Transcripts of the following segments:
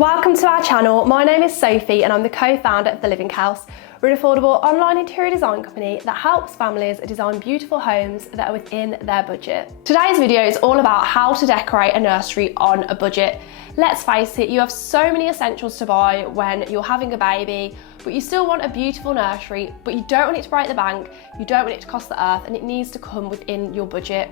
Welcome to our channel. My name is Sophie and I'm the co-founder of The Living House. We're an affordable online interior design company that helps families design beautiful homes that are within their budget. Today's video is all about how to decorate a nursery on a budget. Let's face it, you have so many essentials to buy when you're having a baby, but you still want a beautiful nursery, but you don't want it to break the bank, you don't want it to cost the earth, and it needs to come within your budget.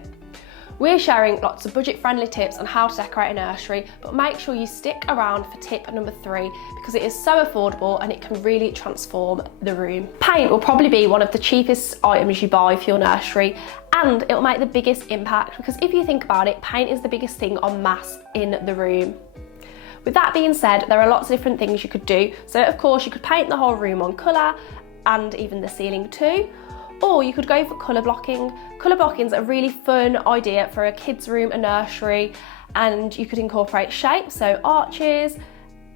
We're sharing lots of budget-friendly tips on how to decorate a nursery, but make sure you stick around for tip number 3 because it is so affordable and it can really transform the room. Paint will probably be one of the cheapest items you buy for your nursery, and it will make the biggest impact because if you think about it, paint is the biggest thing en masse in the room. With that being said, there are lots of different things you could do. So of course you could paint the whole room one colour and even the ceiling too. Or you could go for colour blocking. Colour blocking is a really fun idea for a kid's room, a nursery, and you could incorporate shapes, so arches.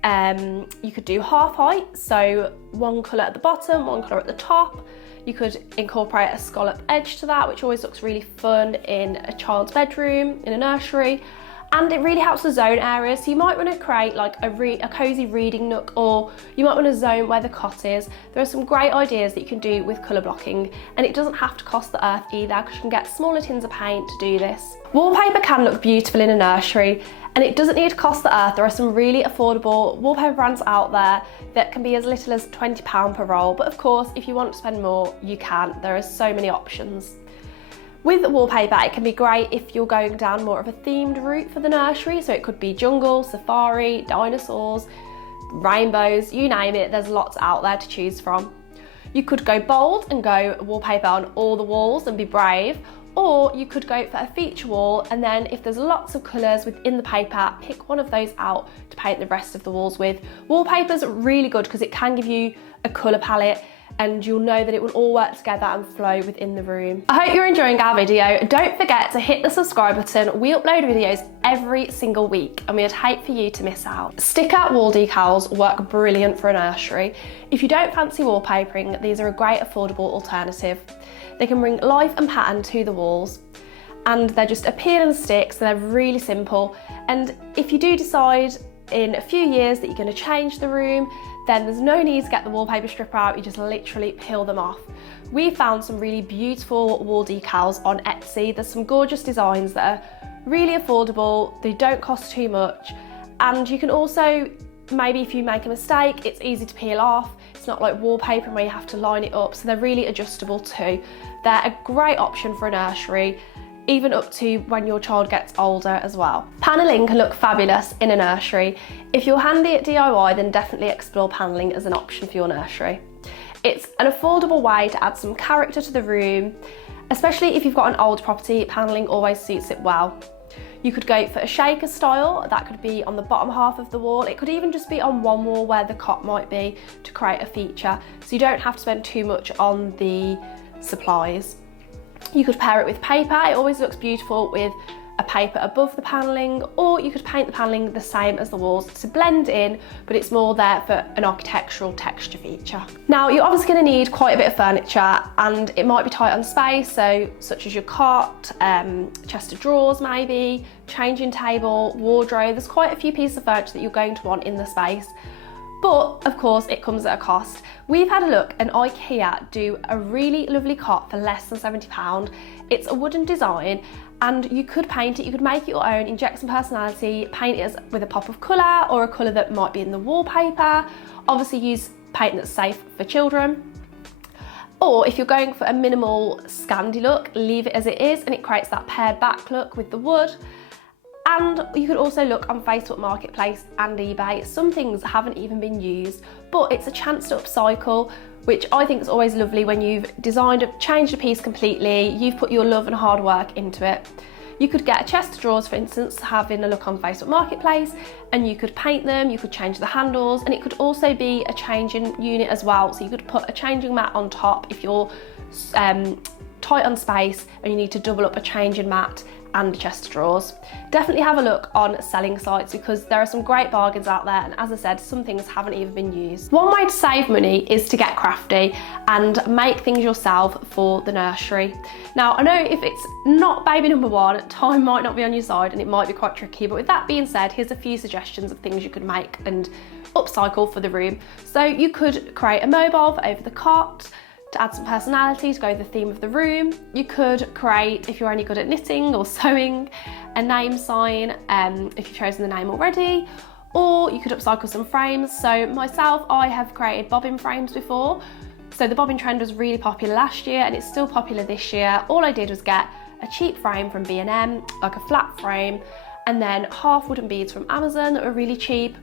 You could do half height, so one colour at the bottom, one colour at the top. You could incorporate a scallop edge to that, which always looks really fun in a child's bedroom, in a nursery. And it really helps the zone areas. So you might want to create like a cosy reading nook, or you might want to zone where the cot is. There are some great ideas that you can do with colour blocking, and it doesn't have to cost the earth either because you can get smaller tins of paint to do this. Wallpaper can look beautiful in a nursery, and it doesn't need to cost the earth. There are some really affordable wallpaper brands out there that can be as little as £20 per roll, but of course if you want to spend more, you can. There are so many options. With wallpaper, it can be great if you're going down more of a themed route for the nursery, so it could be jungle, safari, dinosaurs, rainbows, you name it, there's lots out there to choose from. You could go bold and go wallpaper on all the walls and be brave, or you could go for a feature wall, and then if there's lots of colours within the paper, pick one of those out to paint the rest of the walls with. Wallpaper's really good because it can give you a colour palette, and you'll know that it will all work together and flow within the room. I hope you're enjoying our video. Don't forget to hit the subscribe button. We upload videos every single week and we'd hate for you to miss out. Sticker wall decals work brilliant for a nursery. If you don't fancy wallpapering, these are a great affordable alternative. They can bring life and pattern to the walls, and they're just a peel and stick, so they're really simple. And if you do decide in a few years that you're going to change the room, then there's no need to get the wallpaper stripper out, you just literally peel them off. We found some really beautiful wall decals on Etsy. There's some gorgeous designs that are really affordable, they don't cost too much, and you can also, maybe if you make a mistake, it's easy to peel off. It's not like wallpaper where you have to line it up, so they're really adjustable too. They're a great option for a nursery, even up to when your child gets older as well. Panelling can look fabulous in a nursery. If you're handy at DIY, then definitely explore panelling as an option for your nursery. It's an affordable way to add some character to the room, especially if you've got an old property, panelling always suits it well. You could go for a shaker style, that could be on the bottom half of the wall. It could even just be on one wall where the cot might be to create a feature, so you don't have to spend too much on the supplies. You could pair it with paper, it always looks beautiful with a paper above the panelling, or you could paint the panelling the same as the walls to blend in, but it's more there for an architectural texture feature. Now you're obviously going to need quite a bit of furniture, and it might be tight on space, so such as your cot, chest of drawers maybe, changing table, wardrobe. There's quite a few pieces of furniture that you're going to want in the space. But of course it comes at a cost. We've had a look and IKEA do a really lovely cot for less than £70. It's a wooden design and you could paint it, you could make it your own, inject some personality, paint it with a pop of colour or a colour that might be in the wallpaper. Obviously use paint that's safe for children. Or if you're going for a minimal Scandi look, leave it as it is and it creates that pared back look with the wood. And you could also look on Facebook Marketplace and eBay. Some things haven't even been used, but it's a chance to upcycle, which I think is always lovely when you've changed a piece completely, you've put your love and hard work into it. You could get a chest of drawers, for instance, having a look on Facebook Marketplace, and you could paint them, you could change the handles, and it could also be a changing unit as well. So you could put a changing mat on top if you're tight on space and you need to double up a changing mat and chest of drawers. Definitely have a look on selling sites because there are some great bargains out there, and as I said, some things haven't even been used. One way to save money is to get crafty and make things yourself for the nursery. Now, I know if it's not baby number one, time might not be on your side and it might be quite tricky, but with that being said, here's a few suggestions of things you could make and upcycle for the room. So you could create a mobile for over the cot to add some personality to go with the theme of the room. You could create, if you're only good at knitting or sewing, a name sign if you've chosen the name already, or you could upcycle some frames. So myself, I have created bobbin frames before. So the bobbin trend was really popular last year and it's still popular this year. All I did was get a cheap frame from B&M, like a flat frame, and then half wooden beads from Amazon that were really cheap,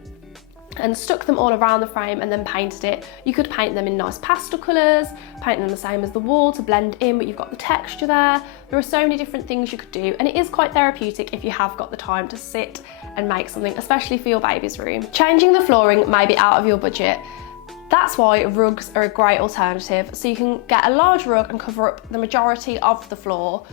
and stuck them all around the frame and then painted it. You could paint them in nice pastel colours, paint them the same as the wall to blend in, but you've got the texture there. There are so many different things you could do, and it is quite therapeutic if you have got the time to sit and make something, especially for your baby's room. Changing the flooring may be out of your budget. That's why rugs are a great alternative. So you can get a large rug and cover up the majority of the floor,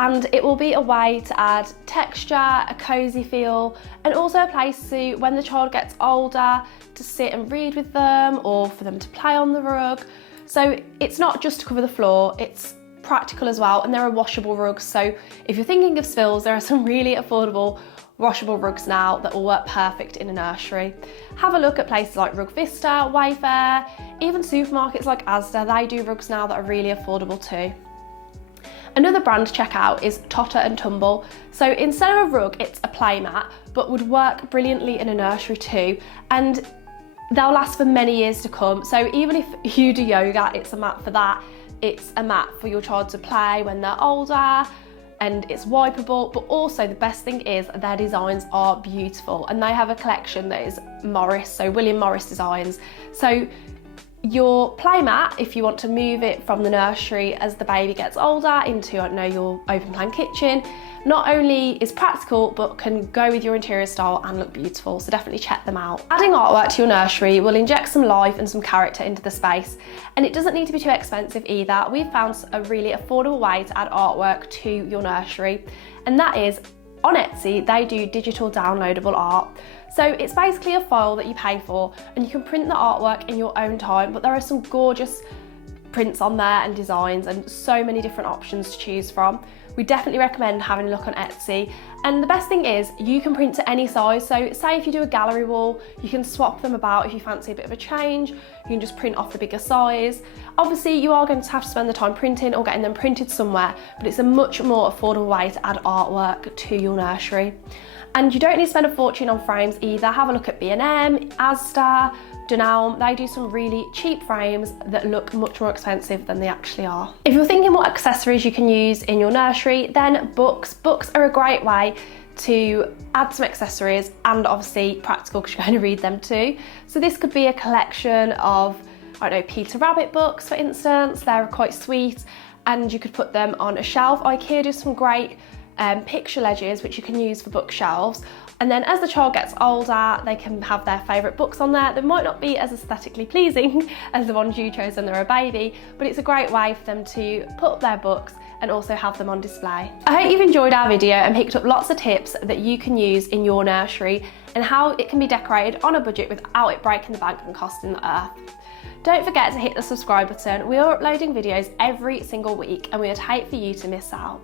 and it will be a way to add texture, a cosy feel, and also a place to, when the child gets older, to sit and read with them or for them to play on the rug. So it's not just to cover the floor, it's practical as well, and there are washable rugs. So if you're thinking of spills, there are some really affordable washable rugs now that will work perfect in a nursery. Have a look at places like Rug Vista, Wayfair, even supermarkets like Asda. They do rugs now that are really affordable too. Another brand to check out is Totter and Tumble. So instead of a rug, it's a playmat, but would work brilliantly in a nursery too. And they'll last for many years to come. So even if you do yoga, it's a mat for that. It's a mat for your child to play when they're older, and it's wipeable. But also the best thing is their designs are beautiful, and they have a collection that is Morris, so William Morris designs. So your playmat, if you want to move it from the nursery as the baby gets older into, I don't know, your open plan kitchen, not only is practical but can go with your interior style and look beautiful. So definitely check them out. Adding artwork to your nursery will inject some life and some character into the space, and it doesn't need to be too expensive either. We've found a really affordable way to add artwork to your nursery, and that is on Etsy. They do digital downloadable art. So it's basically a file that you pay for, and you can print the artwork in your own time, but there are some gorgeous prints on there and designs and so many different options to choose from. We definitely recommend having a look on Etsy. And the best thing is you can print to any size. So say if you do a gallery wall, you can swap them about if you fancy a bit of a change. You can just print off the bigger size. Obviously you are going to have to spend the time printing or getting them printed somewhere, but it's a much more affordable way to add artwork to your nursery. And you don't need to spend a fortune on frames either. Have a look at B&M, Asda, Decals. They do some really cheap frames that look much more expensive than they actually are. If you're thinking what accessories you can use in your nursery, then books. Books are a great way to add some accessories, and obviously practical because you're going to read them too. So this could be a collection of, I don't know, Peter Rabbit books, for instance. They're quite sweet, and you could put them on a shelf. IKEA does some great picture ledges which you can use for bookshelves, and then as the child gets older they can have their favourite books on there. They might not be as aesthetically pleasing as the ones you chose when they're a baby, but it's a great way for them to put up their books and also have them on display. I hope you've enjoyed our video and picked up lots of tips that you can use in your nursery and how it can be decorated on a budget without it breaking the bank and costing the earth. Don't forget to hit the subscribe button. We are uploading videos every single week and we would hate for you to miss out.